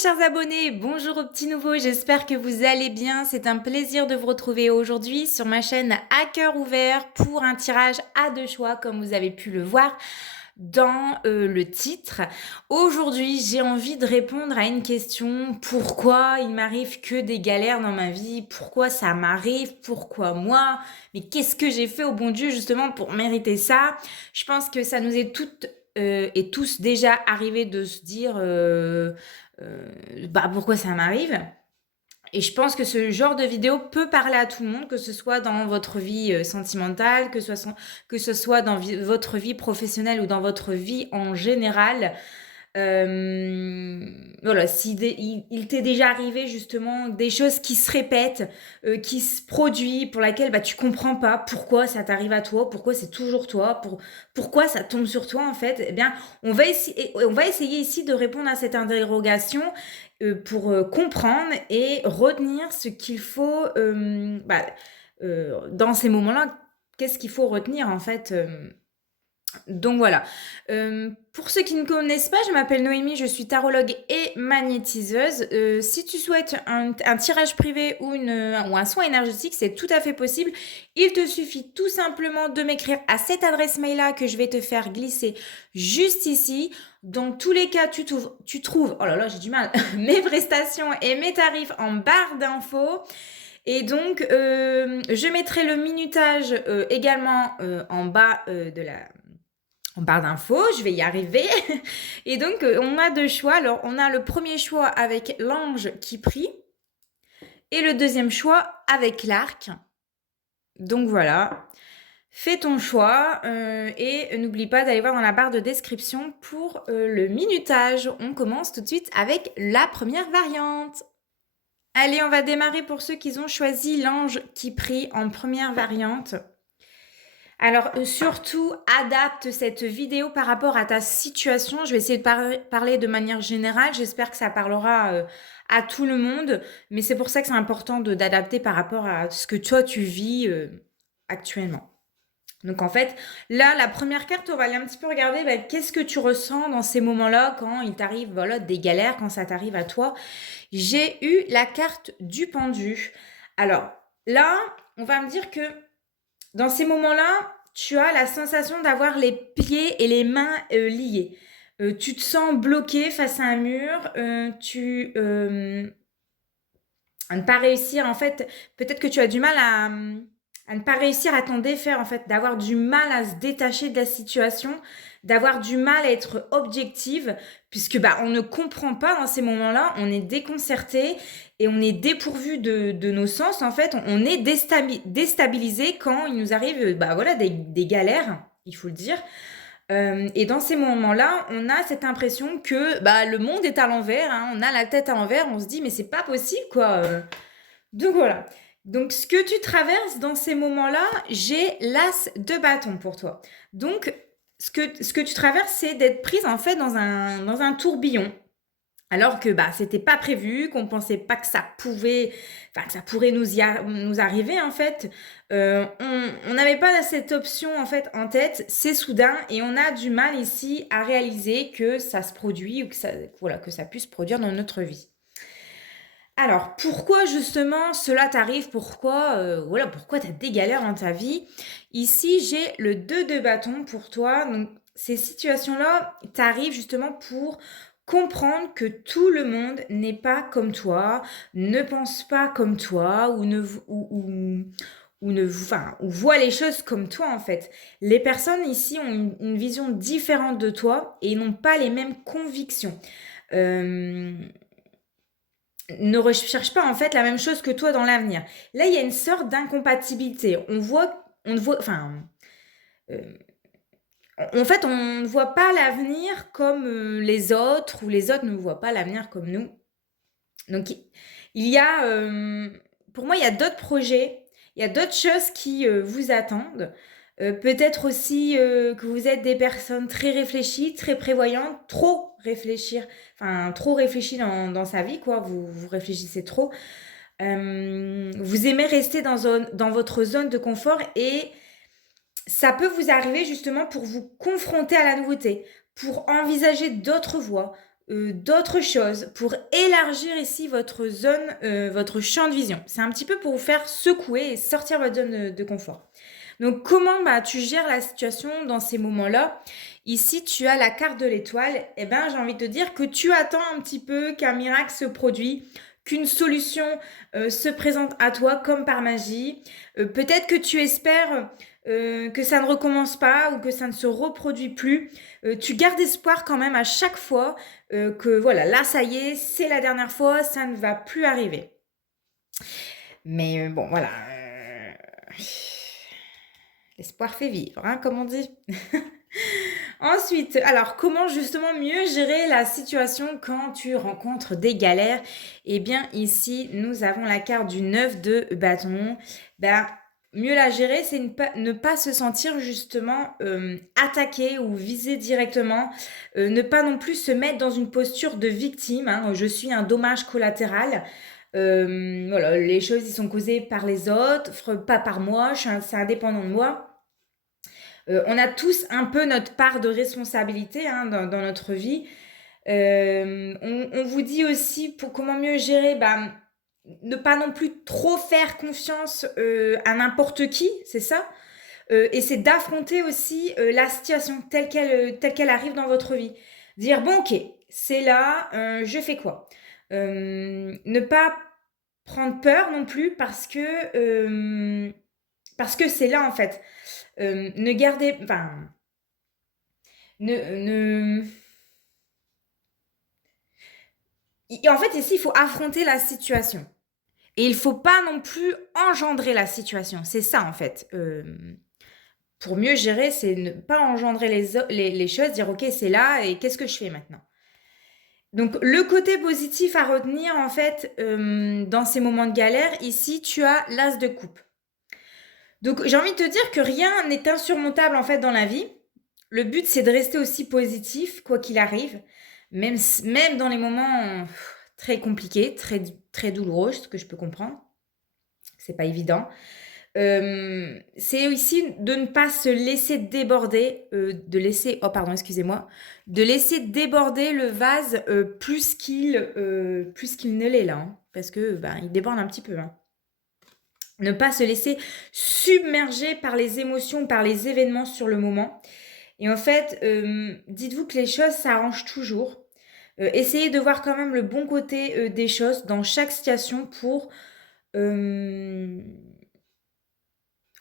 chers abonnés, bonjour aux petits nouveaux, j'espère que vous allez bien. C'est un plaisir de vous retrouver aujourd'hui sur ma chaîne à cœur ouvert pour un tirage à deux choix comme vous avez pu le voir dans le titre. Aujourd'hui, j'ai envie de répondre à une question. Pourquoi il m'arrive que des galères dans ma vie? Pourquoi ça m'arrive? Pourquoi moi? Mais qu'est-ce que j'ai fait au bon Dieu justement pour mériter ça? Je pense que ça nous est toutes et tous déjà arrivé de se dire bah pourquoi ça m'arrive. Et je pense que ce genre de vidéo peut parler à tout le monde, que ce soit dans votre vie sentimentale, que ce soit dans votre vie professionnelle ou dans votre vie en général. Voilà, si il t'est déjà arrivé justement des choses qui se répètent, qui se produisent, pour laquelle bah, tu comprends pas pourquoi ça t'arrive à toi, pourquoi c'est toujours toi, pourquoi ça tombe sur toi en fait, eh bien, on va essayer ici de répondre à cette interrogation pour comprendre et retenir ce qu'il faut dans ces moments-là. Qu'est-ce qu'il faut retenir en fait donc voilà. Pour ceux qui ne connaissent pas, je m'appelle Noémie, je suis tarologue et magnétiseuse. Si tu souhaites un tirage privé ou un soin énergétique, c'est tout à fait possible. Il te suffit tout simplement de m'écrire à cette adresse mail-là que je vais te faire glisser juste ici. Dans tous les cas, tu trouves, oh là là, j'ai du mal, mes prestations et mes tarifs en barre d'infos. Et donc, je mettrai le minutage également en bas en barre d'infos, je vais y arriver. Et donc, on a deux choix. Alors, on a le premier choix avec l'ange qui prie et le deuxième choix avec l'arc. Donc voilà, fais ton choix et n'oublie pas d'aller voir dans la barre de description pour le minutage. On commence tout de suite avec la première variante. Allez, on va démarrer pour ceux qui ont choisi l'ange qui prie en première variante. Alors, surtout, adapte cette vidéo par rapport à ta situation. Je vais essayer de parler de manière générale. J'espère que ça parlera à tout le monde. Mais c'est pour ça que c'est important d'adapter par rapport à ce que toi, tu vis actuellement. Donc, en fait, là, la première carte, on va aller un petit peu regarder qu'est-ce que tu ressens dans ces moments-là quand il t'arrive voilà, des galères, quand ça t'arrive à toi. J'ai eu la carte du pendu. Alors, là, on va me dire que dans ces moments-là, tu as la sensation d'avoir les pieds et les mains liés. Tu te sens bloqué face à un mur. À ne pas réussir, en fait, peut-être que tu as du mal à ne pas réussir à t'en défaire, en fait, d'avoir du mal à se détacher de la situation, d'avoir du mal à être objective, puisque bah, on ne comprend pas dans ces moments-là, on est déconcerté et on est dépourvu de nos sens, en fait, on est déstabilisé quand il nous arrive bah, voilà, des galères, il faut le dire. Et dans ces moments-là, on a cette impression que bah, le monde est à l'envers, hein, on a la tête à l'envers, on se dit mais c'est pas possible quoi. Donc voilà. Donc ce que tu traverses dans ces moments-là, j'ai l'as de bâton pour toi. Donc ce que tu traverses, c'est d'être prise en fait dans un tourbillon. Alors que bah c'était pas prévu, qu'on pensait pas que ça pouvait, enfin que ça pourrait nous arriver en fait. On n'avait pas cette option en fait en tête, c'est soudain et on a du mal ici à réaliser que ça se produit ou que ça, voilà, que ça puisse se produire dans notre vie. Alors pourquoi justement cela t'arrive? Pourquoi voilà, pourquoi tu as des galères dans ta vie? Ici j'ai le 2 de bâton pour toi. Donc ces situations-là t'arrivent justement pour comprendre que tout le monde n'est pas comme toi, ne pense pas comme toi ou voit les choses comme toi en fait. Les personnes ici ont une vision différente de toi et n'ont pas les mêmes convictions. Euh, ne recherche pas en fait la même chose que toi dans l'avenir. Là, il y a une sorte d'incompatibilité. On ne voit, enfin, euh, en fait, on ne voit pas l'avenir comme les autres ou les autres ne voient pas l'avenir comme nous. Donc, il y a, pour moi, il y a d'autres projets, il y a d'autres choses qui vous attendent. Peut-être aussi que vous êtes des personnes très réfléchies, très prévoyantes, trop réfléchir, enfin trop réfléchies dans sa vie, quoi. Vous réfléchissez trop. Vous aimez rester dans votre zone de confort et ça peut vous arriver justement pour vous confronter à la nouveauté, pour envisager d'autres voies, d'autres choses pour élargir ici votre zone, votre champ de vision. C'est un petit peu pour vous faire secouer et sortir votre zone de confort. Donc, comment tu gères la situation dans ces moments-là? Ici, tu as la carte de l'étoile. Eh ben, j'ai envie de te dire que tu attends un petit peu qu'un miracle se produise, qu'une solution se présente à toi comme par magie. Peut-être que tu espères que ça ne recommence pas ou que ça ne se reproduit plus. Tu gardes espoir quand même à chaque fois que voilà, là, ça y est, c'est la dernière fois, ça ne va plus arriver. Mais bon, voilà. L'espoir fait vivre, hein, comme on dit. Ensuite, alors comment justement mieux gérer la situation quand tu rencontres des galères? Eh bien, ici, nous avons la carte du 9 de bâton. Mieux la gérer, c'est ne pas se sentir justement attaqué ou visé directement. Ne pas non plus se mettre dans une posture de victime, hein. Je suis un dommage collatéral. Voilà, les choses ils sont causées par les autres, pas par moi, c'est indépendant de moi. On a tous un peu notre part de responsabilité hein, dans notre vie. On vous dit aussi pour comment mieux gérer, ne pas non plus trop faire confiance à n'importe qui, c'est ça. Et c'est d'affronter aussi la situation telle qu'elle arrive dans votre vie. Dire, bon ok, c'est là, je fais quoi? Ne pas prendre peur non plus parce que c'est là en fait. Ne gardez, enfin, ne... En fait, ici, il faut affronter la situation. Et il ne faut pas non plus engendrer la situation. C'est ça, en fait. Pour mieux gérer, c'est ne pas engendrer les choses, dire, OK, c'est là, et qu'est-ce que je fais maintenant? Donc, le côté positif à retenir, en fait, dans ces moments de galère, ici, tu as l'as de coupe. Donc, j'ai envie de te dire que rien n'est insurmontable, en fait, dans la vie. Le but, c'est de rester aussi positif, quoi qu'il arrive, même dans les moments très compliqués, très, très douloureux, ce que je peux comprendre. C'est pas évident. C'est aussi de ne pas se laisser déborder, de laisser déborder le vase plus qu'il ne l'est là, hein, parce que il déborde un petit peu. Hein. Ne pas se laisser submerger par les émotions, par les événements sur le moment. Et en fait, dites-vous que les choses s'arrangent toujours. Essayez de voir quand même le bon côté des choses dans chaque situation pour...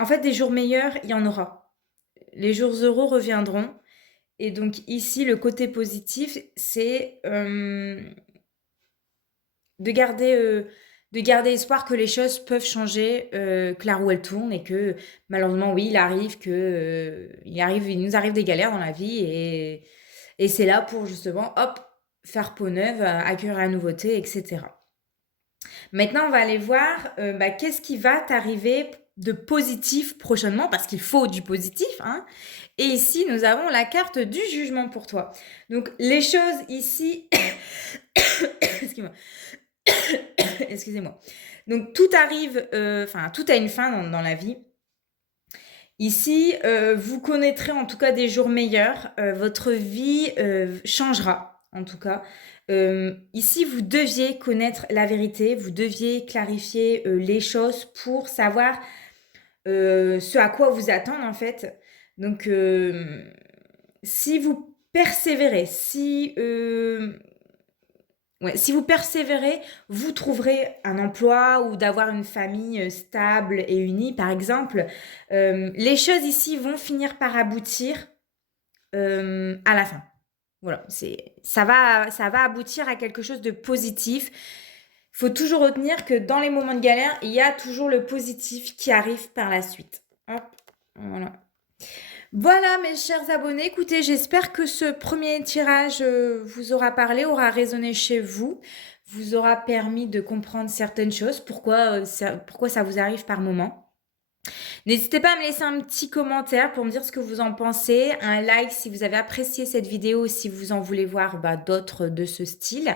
En fait, des jours meilleurs, il y en aura. Les jours heureux reviendront. Et donc ici, le côté positif, c'est de garder espoir que les choses peuvent changer, que la roue elle tourne et que malheureusement, oui, il nous arrive des galères dans la vie et c'est là pour justement, hop, faire peau neuve, accueillir la nouveauté, etc. Maintenant, on va aller voir qu'est-ce qui va t'arriver de positif prochainement, parce qu'il faut du positif. Hein. Et ici, nous avons la carte du jugement pour toi. Donc, les choses ici... Excuse-moi. Excusez-moi. Donc, tout arrive, tout a une fin dans la vie. Ici, vous connaîtrez en tout cas des jours meilleurs. Votre vie changera, en tout cas. Ici, vous deviez connaître la vérité, vous deviez clarifier les choses pour savoir ce à quoi vous attendre, en fait. Donc, si vous persévérez, si vous persévérez, vous trouverez un emploi ou d'avoir une famille stable et unie, par exemple. Les choses ici vont finir par aboutir à la fin. Voilà, ça va aboutir à quelque chose de positif. Il faut toujours retenir que dans les moments de galère, il y a toujours le positif qui arrive par la suite. Hop, voilà. Voilà mes chers abonnés, écoutez, j'espère que ce premier tirage vous aura parlé, aura résonné chez vous, vous aura permis de comprendre certaines choses, pourquoi ça vous arrive par moment. N'hésitez pas à me laisser un petit commentaire pour me dire ce que vous en pensez, un like si vous avez apprécié cette vidéo, si vous en voulez voir d'autres de ce style.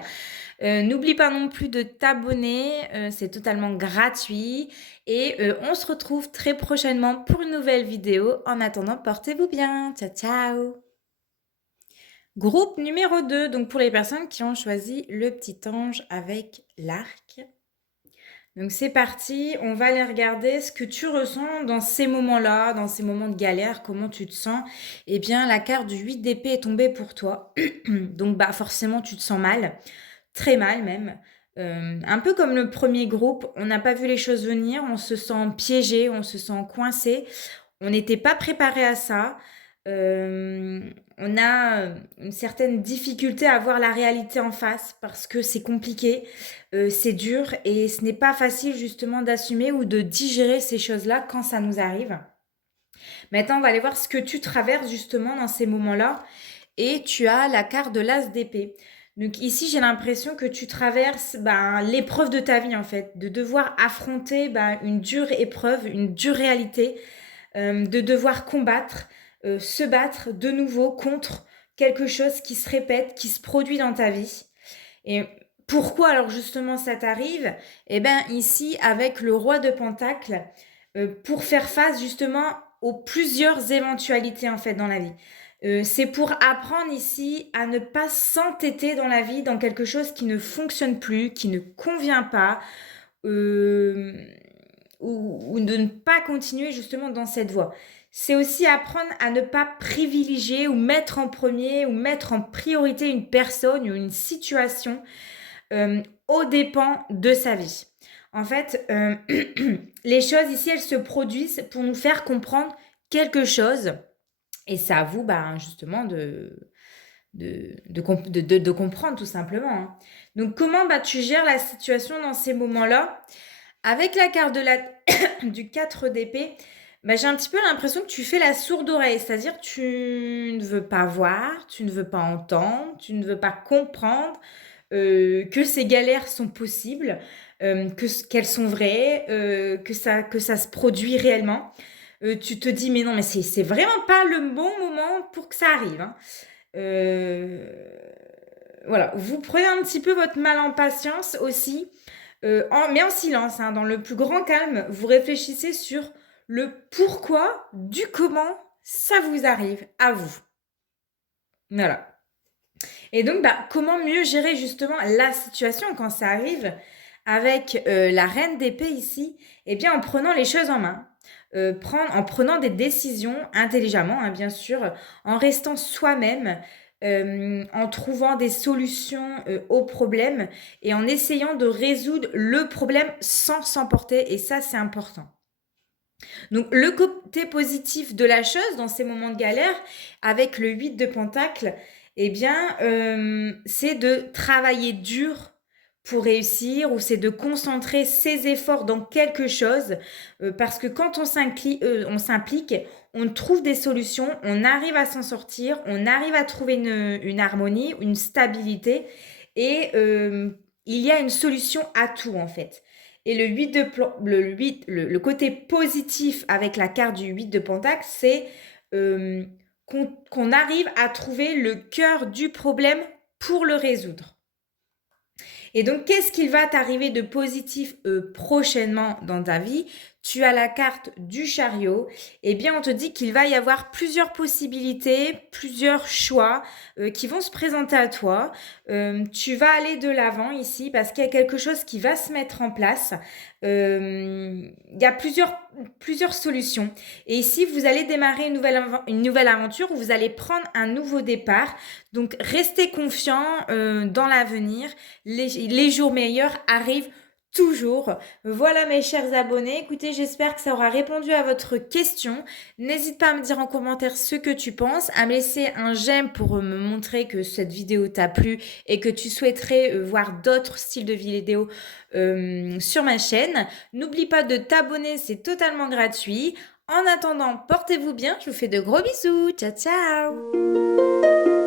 N'oublie pas non plus de t'abonner, c'est totalement gratuit. Et on se retrouve très prochainement pour une nouvelle vidéo. En attendant, portez-vous bien. Ciao, ciao! Groupe numéro 2, donc pour les personnes qui ont choisi le petit ange avec l'arc. Donc c'est parti, on va aller regarder ce que tu ressens dans ces moments-là, dans ces moments de galère, comment tu te sens. Eh bien, la carte du 8 d'épée est tombée pour toi. Donc bah forcément, tu te sens mal, très mal même. Un peu comme le premier groupe, on n'a pas vu les choses venir, on se sent piégé, on se sent coincé. On n'était pas préparé à ça. On a une certaine difficulté à voir la réalité en face parce que c'est compliqué, c'est dur et ce n'est pas facile justement d'assumer ou de digérer ces choses-là quand ça nous arrive. Maintenant, on va aller voir ce que tu traverses justement dans ces moments-là et tu as la carte de l'as d'épée. Donc ici, j'ai l'impression que tu traverses l'épreuve de ta vie en fait, de devoir affronter une dure épreuve, une dure réalité, de devoir combattre, se battre de nouveau contre quelque chose qui se répète, qui se produit dans ta vie. Et pourquoi alors justement ça t'arrive? Eh bien ici, avec le roi de Pentacle, pour faire face justement aux plusieurs éventualités en fait dans la vie. C'est pour apprendre ici à ne pas s'entêter dans la vie, dans quelque chose qui ne fonctionne plus, qui ne convient pas, euh, ou de ne pas continuer justement dans cette voie. C'est aussi apprendre à ne pas privilégier ou mettre en premier ou mettre en priorité une personne ou une situation aux dépens de sa vie. En fait, les choses ici, elles se produisent pour nous faire comprendre quelque chose. Et c'est à vous, justement, de comprendre tout simplement. Hein. Donc, comment tu gères la situation dans ces moments-là? Avec la carte du 4 d'épée, j'ai un petit peu l'impression que tu fais la sourde oreille, c'est-à-dire tu ne veux pas voir, tu ne veux pas entendre, tu ne veux pas comprendre que ces galères sont possibles, qu'elles sont vraies, que ça se produit réellement. Tu te dis, mais non, mais c'est vraiment pas le bon moment pour que ça arrive. Hein. Euh, voilà, vous prenez un petit peu votre mal en patience aussi, mais en silence, hein, dans le plus grand calme, vous réfléchissez sur le pourquoi, du comment ça vous arrive à vous. Voilà. Et donc, comment mieux gérer justement la situation quand ça arrive avec la reine d'épée ici? Eh bien, en prenant les choses en main. En prenant des décisions intelligemment, hein, bien sûr, en restant soi-même, en trouvant des solutions aux problèmes et en essayant de résoudre le problème sans s'emporter. Et ça, c'est important. Donc, le côté positif de la chose dans ces moments de galère, avec le 8 de Pentacle, eh bien, c'est de travailler dur pour réussir ou c'est de concentrer ses efforts dans quelque chose parce que quand on s'implique, on trouve des solutions, on arrive à s'en sortir, on arrive à trouver une harmonie, une stabilité et il y a une solution à tout en fait. Et le côté positif avec la carte du 8 de Pentacle, c'est qu'on arrive à trouver le cœur du problème pour le résoudre. Et donc, qu'est-ce qu'il va t'arriver de positif prochainement dans ta vie? Tu as la carte du chariot. Eh bien, on te dit qu'il va y avoir plusieurs possibilités, plusieurs choix qui vont se présenter à toi. Tu vas aller de l'avant ici parce qu'il y a quelque chose qui va se mettre en place. Il y a plusieurs solutions. Et ici, vous allez démarrer une nouvelle aventure où vous allez prendre un nouveau départ. Donc, restez confiant dans l'avenir. Les jours meilleurs arrivent toujours. Voilà mes chers abonnés. Écoutez, j'espère que ça aura répondu à votre question. N'hésite pas à me dire en commentaire ce que tu penses, à me laisser un j'aime pour me montrer que cette vidéo t'a plu et que tu souhaiterais voir d'autres styles de vidéos sur ma chaîne. N'oublie pas de t'abonner, c'est totalement gratuit. En attendant, portez-vous bien. Je vous fais de gros bisous. Ciao, ciao!